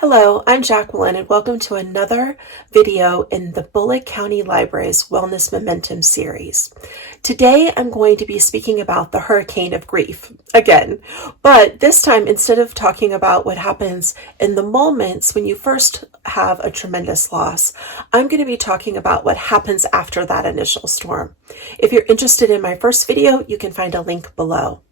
Hello, I'm Jacqueline and welcome to another video in the Bullitt County Library's Wellness Momentum series. Today I'm going to be speaking about the hurricane of grief again, but this time instead of talking about what happens in the moments when you first have a tremendous loss, I'm going to be talking about what happens after that initial storm. If you're interested in my first video, you can find a link below.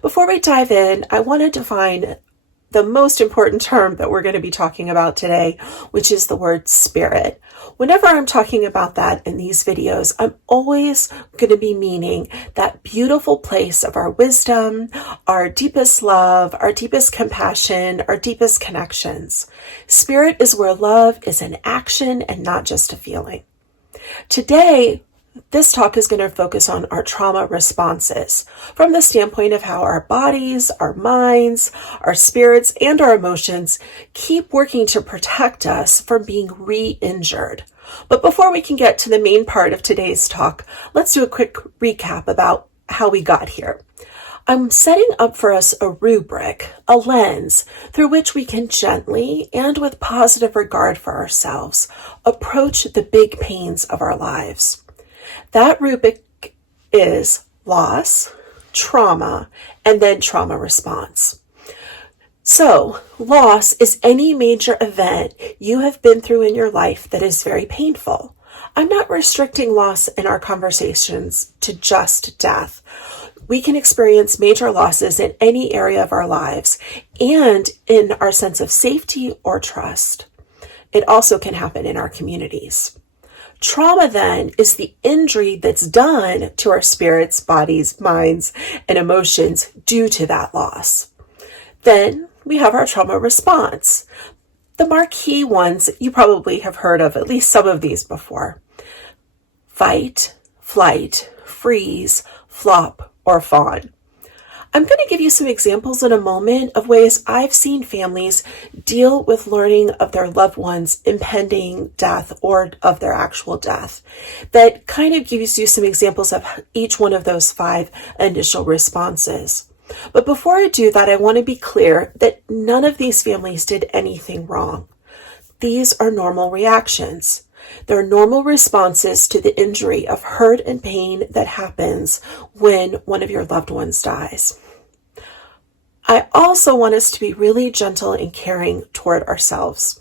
Before we dive in, I want to define the most important term that we're going to be talking about today, which is the word spirit. Whenever I'm talking about that in these videos, I'm always going to be meaning that beautiful place of our wisdom, our deepest love, our deepest compassion, our deepest connections. Spirit is where love is an action and not just a feeling. Today, this talk is going to focus on our trauma responses from the standpoint of how our bodies, our minds, our spirits, and our emotions keep working to protect us from being re-injured. But before we can get to the main part of today's talk, let's do a quick recap about how we got here. I'm setting up for us a rubric, a lens, through which we can gently and with positive regard for ourselves approach the big pains of our lives. That rubric is loss, trauma, and then trauma response. So, loss is any major event you have been through in your life that is very painful. I'm not restricting loss in our conversations to just death. We can experience major losses in any area of our lives and in our sense of safety or trust. It also can happen in our communities. Trauma then is the injury that's done to our spirits, bodies, minds, and emotions due to that loss. Then we have our trauma response. The marquee ones, you probably have heard of at least some of these before. Fight, flight, freeze, flop, or fawn. I'm going to give you some examples in a moment of ways I've seen families deal with learning of their loved one's impending death or of their actual death. That kind of gives you some examples of each one of those 5 initial responses. But before I do that, I want to be clear that none of these families did anything wrong. These are normal reactions. They're normal responses to the injury of hurt and pain that happens when one of your loved ones dies. I also want us to be really gentle and caring toward ourselves.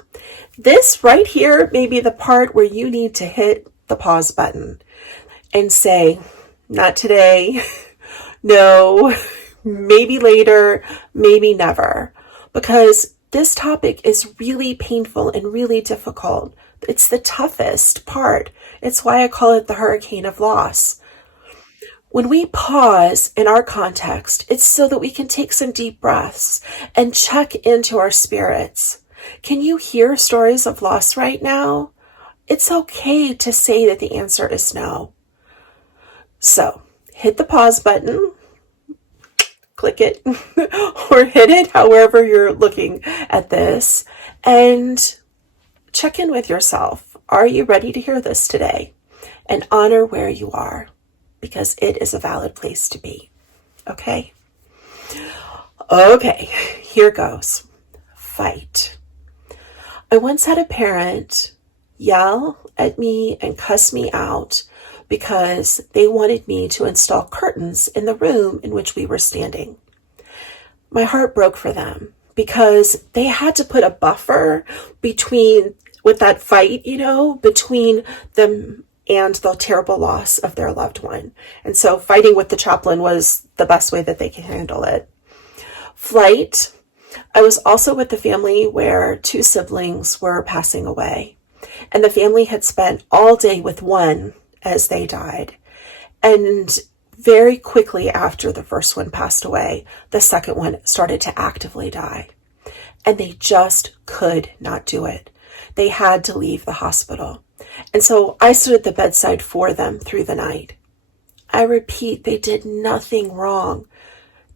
This right here may be the part where you need to hit the pause button and say, not today, no, maybe later, maybe never, because this topic is really painful and really difficult. It's the toughest part. It's why I call it the hurricane of loss. When we pause in our context, it's so that we can take some deep breaths and check into our spirits. Can you hear stories of loss right now? It's okay to say that the answer is no. So, hit the pause button, click it, or hit it however you're looking at this, and check in with yourself. Are you ready to hear this today? And honor where you are, because it is a valid place to be. Okay? Okay, here goes. Fight. I once had a parent yell at me and cuss me out because they wanted me to install curtains in the room in which we were standing. My heart broke for them because they had to put a buffer with that fight, between them and the terrible loss of their loved one. And so fighting with the chaplain was the best way that they could handle it. Flight. I was also with the family where 2 siblings were passing away. And the family had spent all day with one as they died. And very quickly after the first one passed away, the second one started to actively die. And they just could not do it. They had to leave the hospital. And so I stood at the bedside for them through the night. I repeat, they did nothing wrong.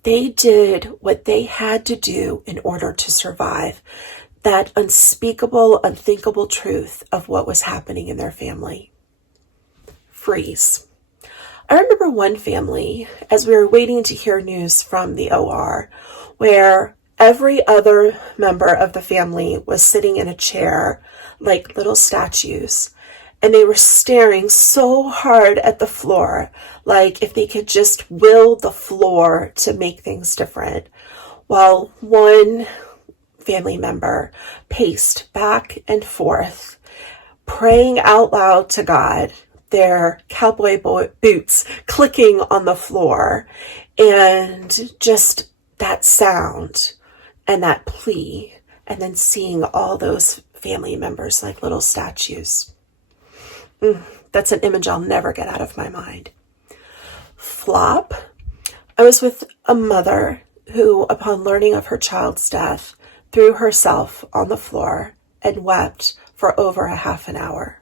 They did what they had to do in order to survive that unspeakable, unthinkable truth of what was happening in their family. Freeze. I remember one family, as we were waiting to hear news from the OR, where Every other member of the family was sitting in a chair like little statues, and they were staring so hard at the floor, like if they could just will the floor to make things different, while one family member paced back and forth, praying out loud to God, their cowboy boots clicking on the floor, and just that sound and that plea, and then seeing all those family members like little statues. That's an image I'll never get out of my mind. Flop. I was with a mother who, upon learning of her child's death, threw herself on the floor and wept for over a half an hour.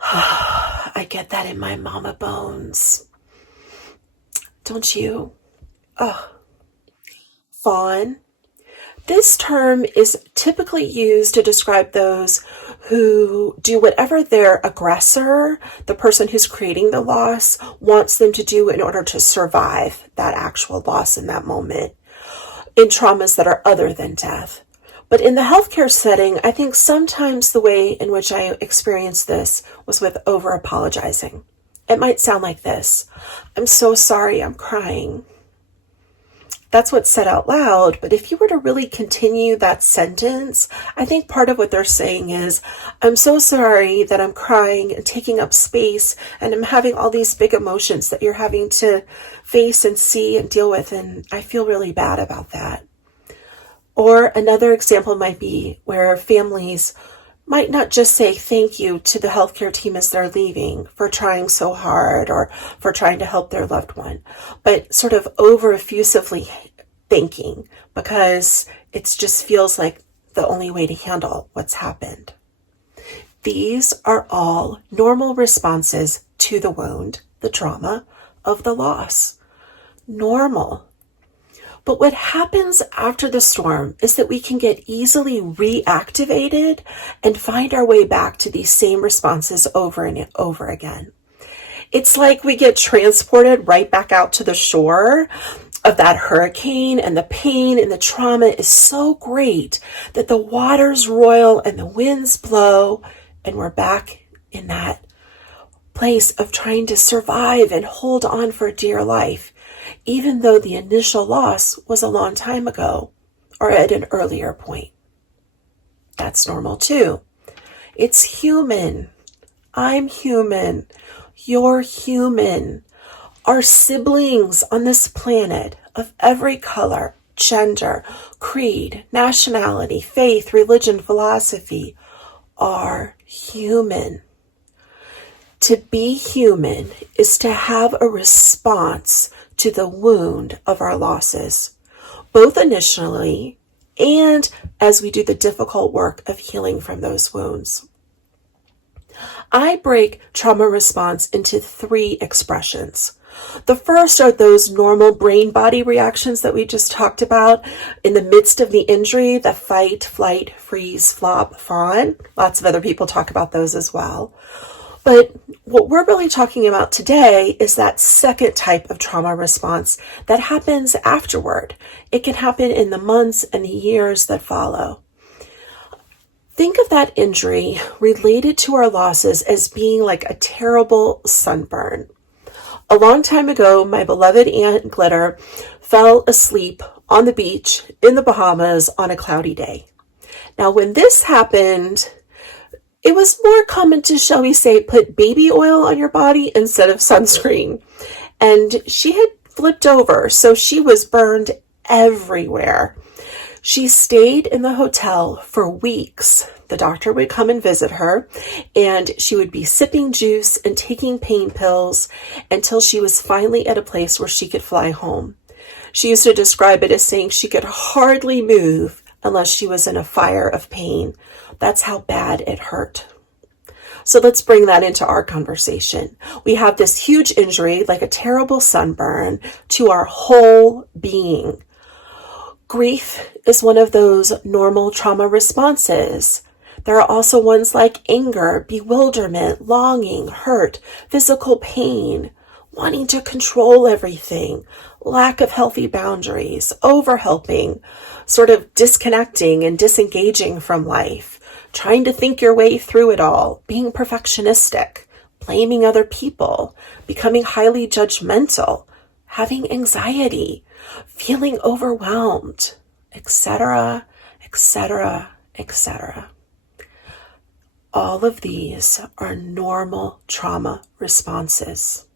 I get that in my mama bones. Don't you? Oh. Fawn. This term is typically used to describe those who do whatever their aggressor, the person who's creating the loss, wants them to do in order to survive that actual loss in that moment, in traumas that are other than death. But in the healthcare setting, I think sometimes the way in which I experienced this was with over-apologizing. It might sound like this: "I'm so sorry, I'm crying." That's what's said out loud, but if you were to really continue that sentence, I think part of what they're saying is, "I'm so sorry that I'm crying and taking up space, and I'm having all these big emotions that you're having to face and see and deal with, and I feel really bad about that." Or another example might be where families might not just say thank you to the healthcare team as they're leaving for trying so hard or for trying to help their loved one, but sort of over effusively thanking because it just feels like the only way to handle what's happened. These are all normal responses to the wound, the trauma of the loss. Normal. But what happens after the storm is that we can get easily reactivated and find our way back to these same responses over and over again. It's like we get transported right back out to the shore of that hurricane, and the pain and the trauma is so great that the waters roil and the winds blow, and we're back in that place of trying to survive and hold on for dear life, even though the initial loss was a long time ago or at an earlier point. That's normal too. It's human. I'm human. You're human. Our siblings on this planet of every color, gender, creed, nationality, faith, religion, philosophy are human. To be human is to have a response to the wound of our losses, both initially and as we do the difficult work of healing from those wounds. I break trauma response into 3 expressions. The first are those normal brain-body reactions that we just talked about in the midst of the injury: the fight, flight, freeze, flop, fawn. Lots of other people talk about those as well. But what we're really talking about today is that second type of trauma response that happens afterward. It can happen in the months and the years that follow. Think of that injury related to our losses as being like a terrible sunburn. A long time ago, my beloved Aunt Glitter fell asleep on the beach in the Bahamas on a cloudy day. Now, when this happened, it was more common to, shall we say, put baby oil on your body instead of sunscreen. And she had flipped over, so she was burned everywhere. She stayed in the hotel for weeks. The doctor would come and visit her, and she would be sipping juice and taking pain pills until she was finally at a place where she could fly home. She used to describe it as saying she could hardly move unless she was in a fire of pain. That's how bad it hurt. So let's bring that into our conversation. We have this huge injury, like a terrible sunburn, to our whole being. Grief is one of those normal trauma responses. There are also ones like anger, bewilderment, longing, hurt, physical pain. wanting to control everything, lack of healthy boundaries, overhelping, sort of disconnecting and disengaging from life, trying to think your way through it all, being perfectionistic, blaming other people, becoming highly judgmental, having anxiety, feeling overwhelmed, etc., etc., etc. All of these are normal trauma responses.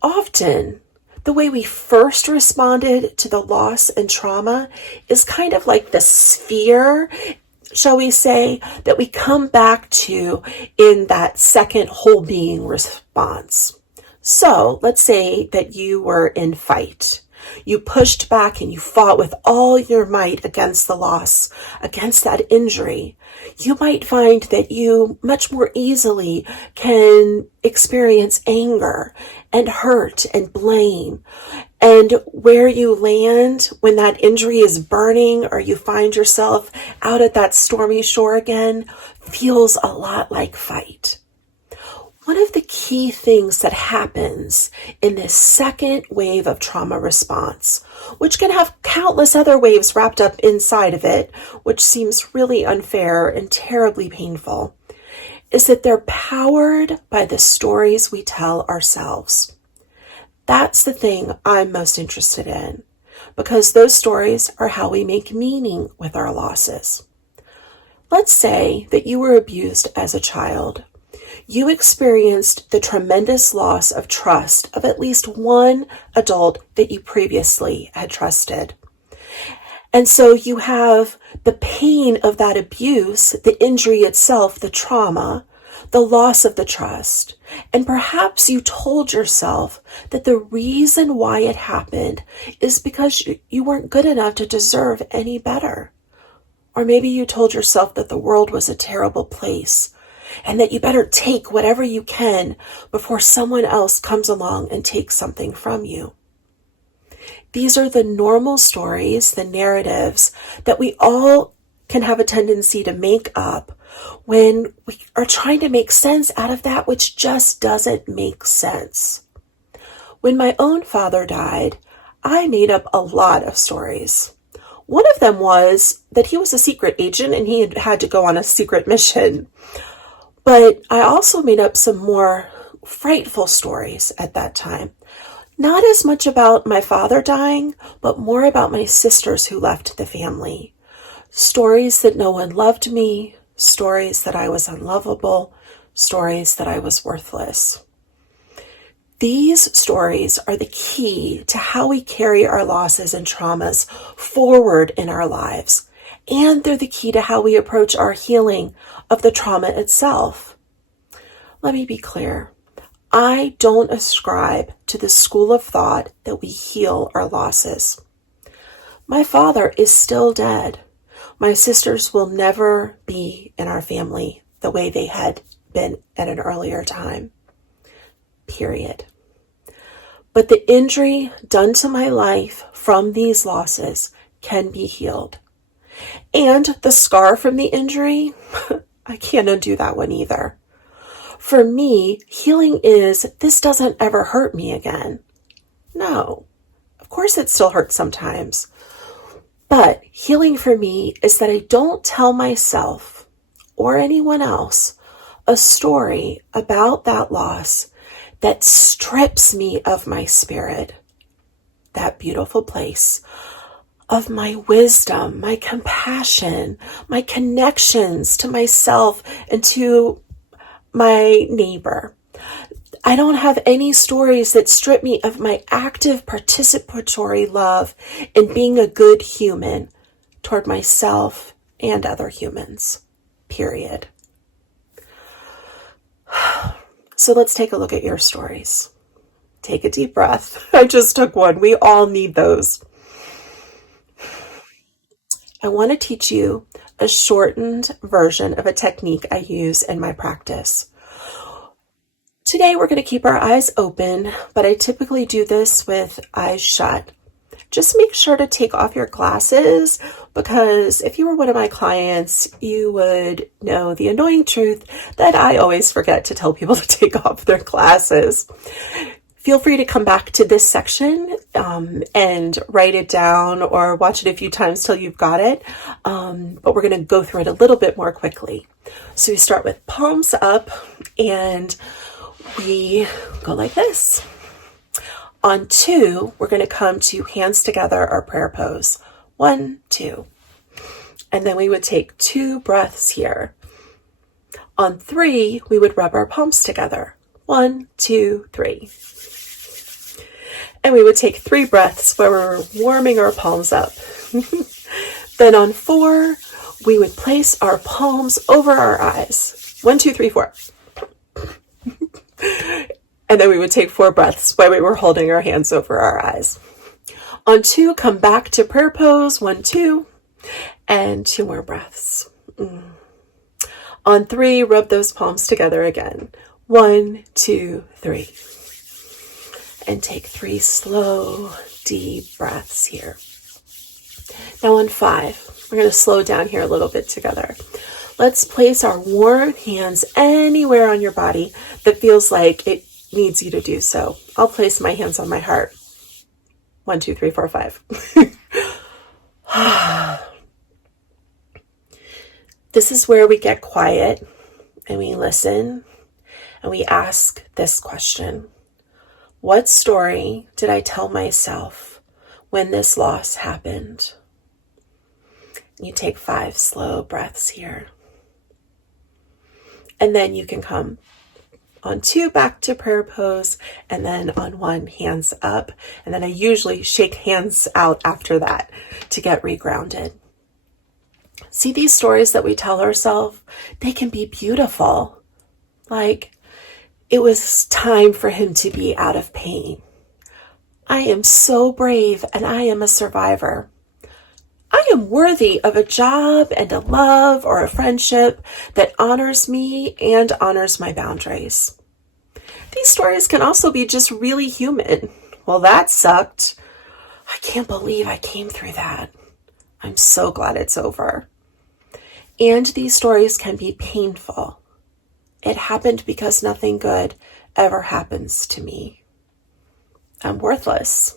Often, the way we first responded to the loss and trauma is kind of like the sphere, shall we say, that we come back to in that second whole being response. So let's say that you were in fight. You pushed back and you fought with all your might against the loss, against that injury. You might find that you much more easily can experience anger and hurt and blame. And where you land when that injury is burning or you find yourself out at that stormy shore again feels a lot like fight. One of the key things that happens in this second wave of trauma response, which can have countless other waves wrapped up inside of it, which seems really unfair and terribly painful, is that they're powered by the stories we tell ourselves. That's the thing I'm most interested in, because those stories are how we make meaning with our losses. Let's say that you were abused as a child. You experienced the tremendous loss of trust of at least one adult that you previously had trusted. And so you have the pain of that abuse, the injury itself, the trauma, the loss of the trust. And perhaps you told yourself that the reason why it happened is because you weren't good enough to deserve any better. Or maybe you told yourself that the world was a terrible place and that you better take whatever you can before someone else comes along and takes something from you. These are the normal stories, the narratives that we all can have a tendency to make up when we are trying to make sense out of that which just doesn't make sense. When my own father died, I made up a lot of stories. One of them was that he was a secret agent and he had to go on a secret mission. But I also made up some more frightful stories at that time. Not as much about my father dying, but more about my sisters who left the family. Stories that no one loved me, stories that I was unlovable, stories that I was worthless. These stories are the key to how we carry our losses and traumas forward in our lives. And they're the key to how we approach our healing of the trauma itself. Let me be clear. I don't ascribe to the school of thought that we heal our losses. My father is still dead. My sisters will never be in our family the way they had been at an earlier time. Period. But the injury done to my life from these losses can be healed. And the scar from the injury, I can't undo that one either. For me, healing is, this doesn't ever hurt me again. No, of course it still hurts sometimes. But healing for me is that I don't tell myself or anyone else a story about that loss that strips me of my spirit, that beautiful place, of my wisdom, my compassion, my connections to myself and to my neighbor. I don't have any stories that strip me of my active participatory love in being a good human toward myself and other humans, period. So let's take a look at your stories. Take a deep breath. I just took one. We all need those. I want to teach you a shortened version of a technique I use in my practice. Today we're going to keep our eyes open, but I typically do this with eyes shut. Just make sure to take off your glasses, because if you were one of my clients, you would know the annoying truth that I always forget to tell people to take off their glasses. Feel free to come back to this section and write it down or watch it a few times till you've got it. But we're going to go through it a little bit more quickly. So we start with palms up and we go like this. On 2, we're going to come to hands together or prayer pose. 1, 2. And then we would take 2 breaths here. On 3, we would rub our palms together. 1, 2, 3. And we would take 3 breaths where we're warming our palms up. Then on 4, we would place our palms over our eyes. 1, 2, 3, 4. And then we would take 4 breaths while we were holding our hands over our eyes. On 2, come back to prayer pose. 1, 2. And 2 more breaths. On 3, rub those palms together again. 1, 2, 3. And take 3 slow, deep breaths here. Now on 5, we're going to slow down here a little bit together. Let's place our warm hands anywhere on your body that feels like it needs you to do so. I'll place my hands on my heart. 1, 2, 3, 4, 5. This is where we get quiet and we listen and we ask this question. What story did I tell myself when this loss happened? You take 5 slow breaths here. And then you can come on 2 back to prayer pose, and then on 1 hands up. And then I usually shake hands out after that to get regrounded. See, these stories that we tell ourselves, they can be beautiful. Like, it was time for him to be out of pain. I am so brave and I am a survivor. I am worthy of a job and a love or a friendship that honors me and honors my boundaries. These stories can also be just really human. Well, that sucked. I can't believe I came through that. I'm so glad it's over. And these stories can be painful. It happened because nothing good ever happens to me. I'm worthless.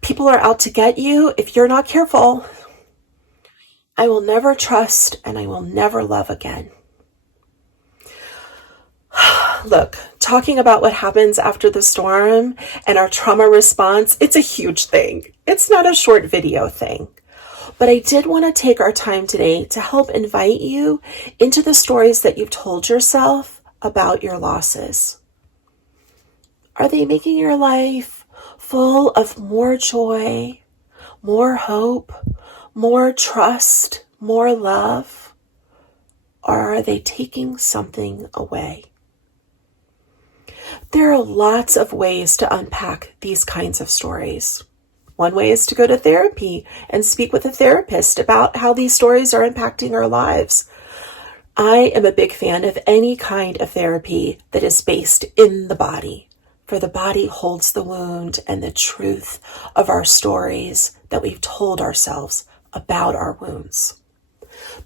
People are out to get you if you're not careful. I will never trust and I will never love again. Look, talking about what happens after the storm and our trauma response, it's a huge thing. It's not a short video thing. But I did want to take our time today to help invite you into the stories that you've told yourself about your losses. Are they making your life full of more joy, more hope, more trust, more love? Or are they taking something away? There are lots of ways to unpack these kinds of stories. One way is to go to therapy and speak with a therapist about how these stories are impacting our lives. I am a big fan of any kind of therapy that is based in the body, for the body holds the wound and the truth of our stories that we've told ourselves about our wounds.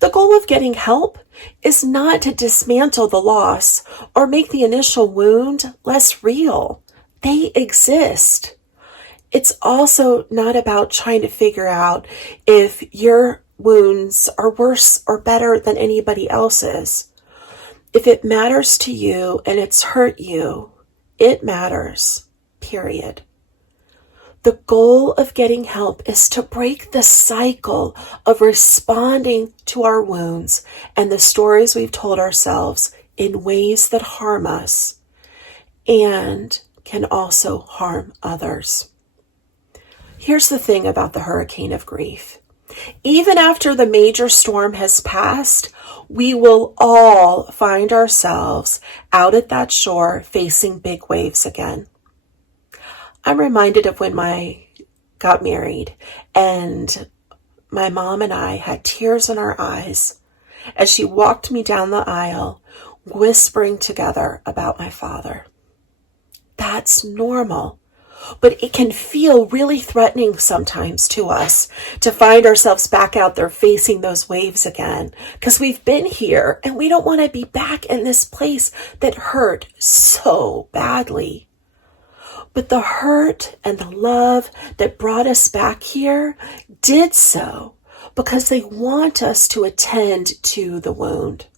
The goal of getting help is not to dismantle the loss or make the initial wound less real. They exist. It's also not about trying to figure out if your wounds are worse or better than anybody else's. If it matters to you and it's hurt you, it matters, period. The goal of getting help is to break the cycle of responding to our wounds and the stories we've told ourselves in ways that harm us and can also harm others. Here's the thing about the hurricane of grief. Even after the major storm has passed, we will all find ourselves out at that shore facing big waves again. I'm reminded of when I got married and my mom and I had tears in our eyes as she walked me down the aisle, whispering together about my father. That's normal. But it can feel really threatening sometimes to us to find ourselves back out there facing those waves again, because we've been here and we don't want to be back in this place that hurt so badly. But the hurt and the love that brought us back here did so because they want us to attend to the wound.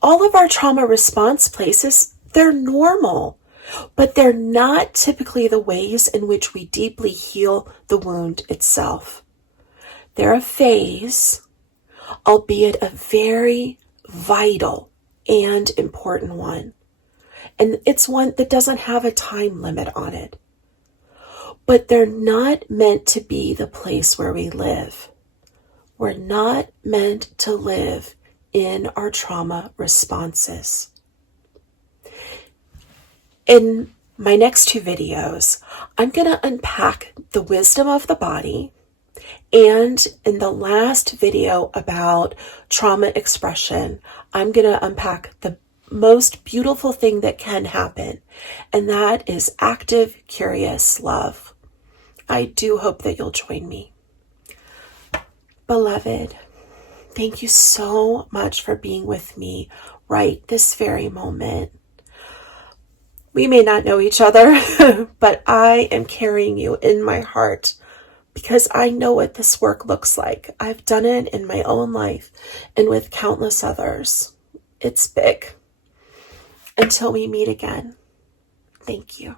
All of our trauma response places, they're normal, but they're not typically the ways in which we deeply heal the wound itself. They're a phase, albeit a very vital and important one. And it's one that doesn't have a time limit on it. But they're not meant to be the place where we live. We're not meant to live in our trauma responses. In my next two videos, I'm going to unpack the wisdom of the body. And in the last video about trauma expression, I'm going to unpack the most beautiful thing that can happen, and that is active, curious love. I do hope that you'll join me. Beloved, thank you so much for being with me right this very moment. We may not know each other, but I am carrying you in my heart because I know what this work looks like. I've done it in my own life and with countless others. It's big. Until we meet again, thank you.